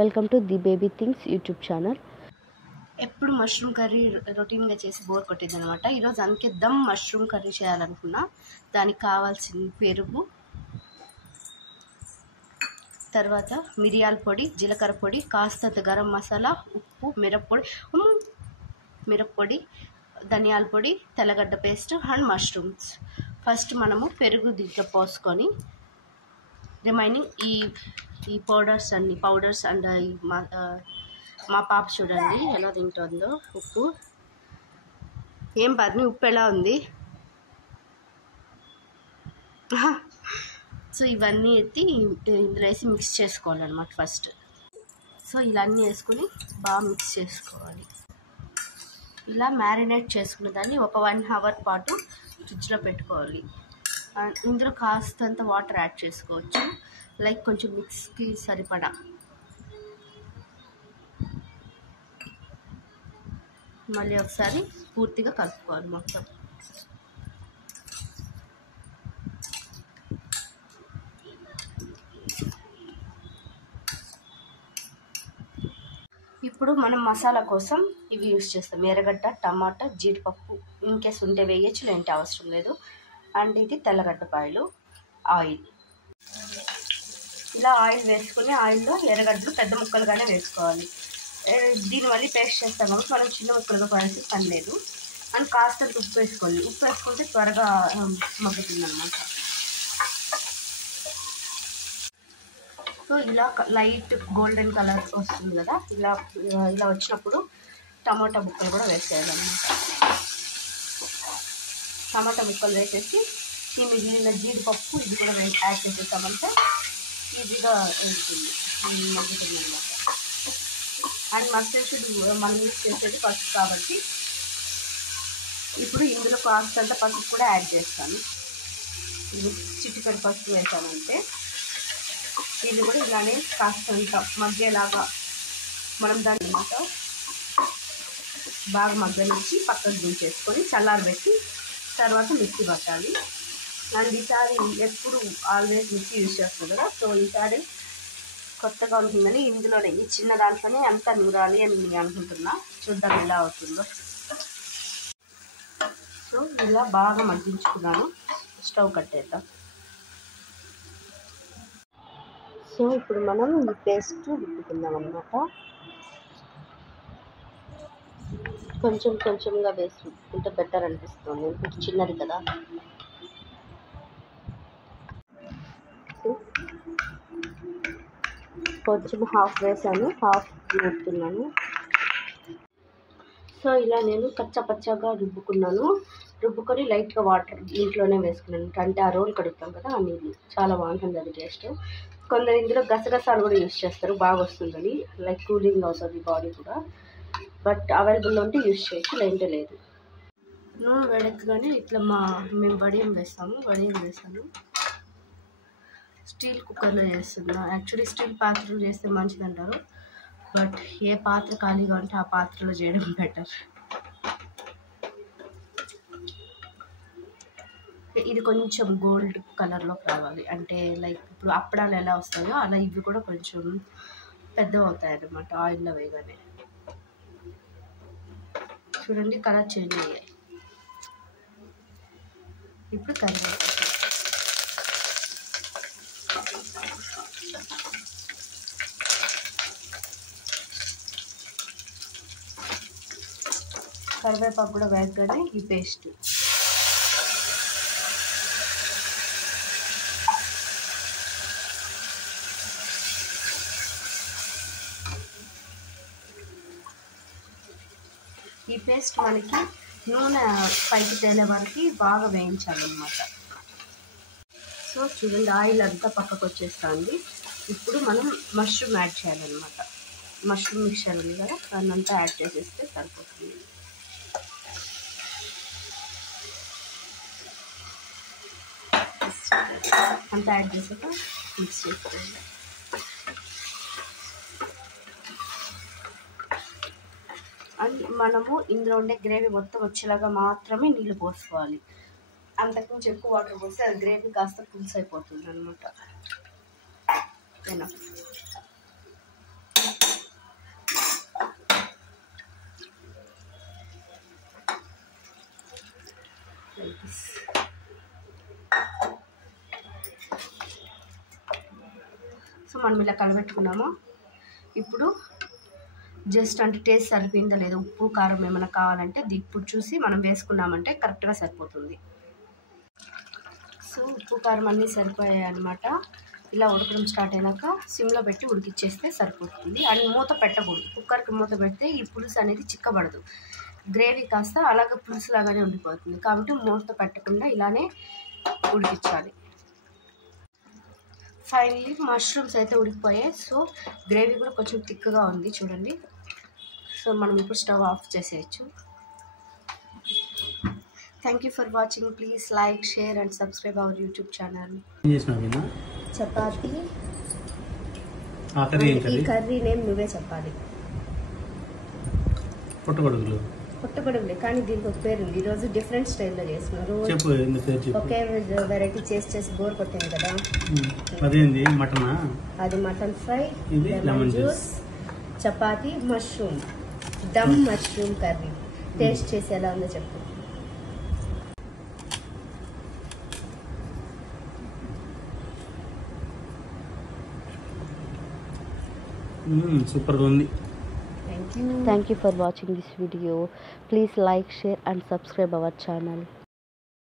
Welcome to the baby things YouTube channel. ఎప్పుడు mushroom curry రొటీన్గా చేసి బోర్ కొట్టింది అనమాట. ఈరోజు అందుకే దమ్ మష్రూమ్ కర్రీ చేయాలనుకున్నా. దానికి కావాల్సిన పెరుగు, తర్వాత మిరియాల పొడి, జీలకర్ర పొడి, కాస్తంత గరం మసాలా, ఉప్పు, మిరప్పొడి, ధనియాల పొడి, తెల్లగడ్డ పేస్ట్ అండ్ మష్రూమ్స్. ఫస్ట్ మనము పెరుగు దీంట్లో పోసుకొని రిమైనింగ్ ఈ పౌడర్స్ అండ్ మా పాప చూడండి ఎలా తింటుందో. ఉప్పు ఏం పని, ఉప్పు ఎలా ఉంది. సో ఇవన్నీ ఎత్తి ఇందులో వేసి మిక్స్ చేసుకోవాలన్నమాట ఫస్ట్. సో ఇలా అన్నీ వేసుకుని బాగా మిక్స్ చేసుకోవాలి. ఇలా మ్యారినేట్ చేసుకున్న దాన్ని ఒక 1 అవర్ పాటు ఫ్రిడ్జ్లో పెట్టుకోవాలి. ఇందులో కాస్తంత వాటర్ యాడ్ చేసుకోవచ్చు, లైక్ కొంచెం మిక్స్కి సరిపడా. మళ్ళీ ఒకసారి పూర్తిగా కలుపుకోవాలి మొత్తం. ఇప్పుడు మనం మసాలా కోసం ఇవి యూస్ చేస్తాం: ఎర్రగడ్డ, టమాటా, జీడిపప్పు, ఇన్కేస్ ఉంటే వేయచ్చు, లేదంటే అవసరం లేదు. అండ్ ఇది తెల్లగడ్డపాయలు, ఆయిల్. ఇలా ఆయిల్ వేసుకుని ఆయిల్లో ఎర్రగడ్డలు పెద్ద ముక్కలుగానే వేసుకోవాలి. దీన్ని మళ్ళీ పేస్ట్ చేస్తాం కాబట్టి మనం చిన్న ముక్కలుగా కోయాల్సిన పని లేదు. అండ్ కాస్తంత ఉప్పు వేసుకోవాలి. ఉప్పు వేసుకుంటే త్వరగా మగ్గుతుంది అన్నమాట. సో ఇలా లైట్ గోల్డెన్ కలర్ వస్తుంది కదా, ఇలా వచ్చినప్పుడు టమాటా ముక్కలు కూడా వేసేయాలన్నమాట. టమాటా ముక్కలు వేసేసి ఈ మిగిలిన జీడిపప్పు ఇది కూడా యాడ్ చేసేసామంటే ఈజీగా మగ్గుతుంది అన్నమాట. అండ్ మస్టర్డ్ మనం యూజ్ చేసేది పసుపు కాబట్టి ఇప్పుడు ఇందులో కాస్తంత పసుపు కూడా యాడ్ చేస్తాను. చిటికెడు పసుపు వేసామంటే ఇది కూడా ఇలానే కాస్తంత మగ్గేలాగా మనం దాన్ని బాగా మగ్గనిచ్చి పక్కకు దించేసుకొని చల్లారబెట్టి తర్వాత మిక్సీ పట్టాలి. అండ్ ఈసారి ఎప్పుడు ఆల్వేస్ మిక్సీ యూజ్ చేస్తాం కదా, సో ఈసారి కొత్తగా ఉంటుందని ఇందులోనే ఈ చిన్న దాంట్లోనే అంతా నూరాలి అని నేను అనుకుంటున్నా. చూద్దాం ఎలా అవుతుందో. సో ఇలా బాగా మగ్గించుకున్నాను. స్టవ్ కట్టేద్దాం. సో ఇప్పుడు మనం ఈ పేస్ట్ రుబ్బుకుందాం అన్నమాట. కొంచెంగా వేసి రుబ్బుకుంటే బెటర్ అనిపిస్తుంది, ఎందుకంటే చిన్నది కదా. కొంచెం హాఫ్ వేసాను, హాఫ్ రుబ్బుతున్నాను. సో ఇలా నేను కచ్చపచ్చగా రుబ్బుకొని లైట్గా వాటర్ ఇంట్లోనే వేసుకున్నాను. అంటే ఆ రోల్ కడుగుతాం కదా, ఆ నీళ్ళు చాలా బాగుంటుంది అది టేస్ట్. కొందరు ఇందులో గసగసాలు కూడా యూజ్ చేస్తారు, బాగా వస్తుందని, లైక్ కూలింగ్ అవుతుంది బాడీ కూడా. బట్ అవైలబుల్ ఉంటే యూజ్ చేయొచ్చు, లేదంటే లేదు. నూనె వేడెక్కగానే ఇట్లా మేము వడియం వేసాను. స్టీల్ కుక్కర్లో చేస్తున్నా. యాక్చువల్లీ స్టీల్ పాత్రలు చేస్తే మంచిది అంటారు, బట్ ఏ పాత్ర ఖాళీగా ఉంటే ఆ పాత్రలో చేయడం బెటర్. ఇది కొంచెం గోల్డ్ కలర్లోకి రావాలి, అంటే లైక్ ఇప్పుడు అప్పడాలు ఎలా వస్తాయో అలా ఇవి కూడా కొంచెం పెద్దవి అవుతాయి అన్నమాట ఆయిల్లో వేయగానే. చూడండి కలర్ చేంజ్ అయ్యాయి. ఇప్పుడు కరివేపాకు కూడా వేయగానే ఈ పేస్ట్. ఈ పేస్ట్ మనకి నూనె పైకి తేలే వరకు బాగా వేయించాలన్నమాట. సో చూడండి ఆయిల్ అంతా పక్కకు వచ్చేస్తుంది. ఇప్పుడు మనం మష్రూమ్ యాడ్ చేయాలన్నమాట. మష్రూమ్ మిక్చర్ ఉంది కదా, దాన్ని అంతా యాడ్ చేసేస్తే సరిపోతుంది. అంతా యాడ్ చేసాక మిక్స్ చేసుకోండి. అండ్ మనము ఇందులో ఉండే గ్రేవీ మొత్తం వచ్చేలాగా మాత్రమే నీళ్ళు పోసుకోవాలి. అంతకుమించి ఎక్కువ వాటర్ పోస్తే అది గ్రేవీ కాస్త పులుసు అయిపోతుంది అనమాట. మనం ఇలా కలబెట్టుకున్నాము. ఇప్పుడు జస్ట్ అంటే టేస్ట్ సరిపోయిందా లేదా, ఉప్పు కారం ఏమైనా కావాలంటే ఇప్పుడు చూసి మనం వేసుకున్నామంటే కరెక్ట్గా సరిపోతుంది. సో ఉప్పు కారం అన్నీ సరిపోయాయి అనమాట. ఇలా ఉడకడం స్టార్ట్ అయినాక సిమ్లో పెట్టి ఉడికిచ్చేస్తే సరిపోతుంది. అండ్ మూత పెట్టకూడదు. కుక్కర్కి మూత పెడితే ఈ పులుసు అనేది చిక్కబడదు, గ్రేవీ కాస్త అలాగే పులుసు లాగానే ఉండిపోతుంది. కాబట్టి మూత పెట్టకుండా ఇలానే ఉడికించాలి. ఫైనల్లీ మష్రూమ్స్ అయితే ఉడికిపోయాయి. సో గ్రేవీ కూడా కొంచెం థిక్గా ఉంది చూడండి. సో మనం ఇప్పుడు స్టవ్ ఆఫ్ చేసేయచ్చు. Thank you for watching. Please like, share and subscribe our YouTube channel. Chapati ఈ కర్రీ నేమ్ నువ్వే చెప్పాలి. పుట్టగొడుగులే కానీ దీనికి ఒక పేరు ఉంది. ఈరోజు డిఫరెంట్ స్టైల్లో చేస్తున్నారు. ఒకే వెరైటీ చేసి బోర్ కొట్టాను కదా. అది mutton fry, lemon juice, chapati, mushroom, dum mushroom curry. Taste చేసి ఎలా ఉందో చెప్పు. సూపర్గా ఉంది. Thank you for watching this video. Please like, share and subscribe our channel.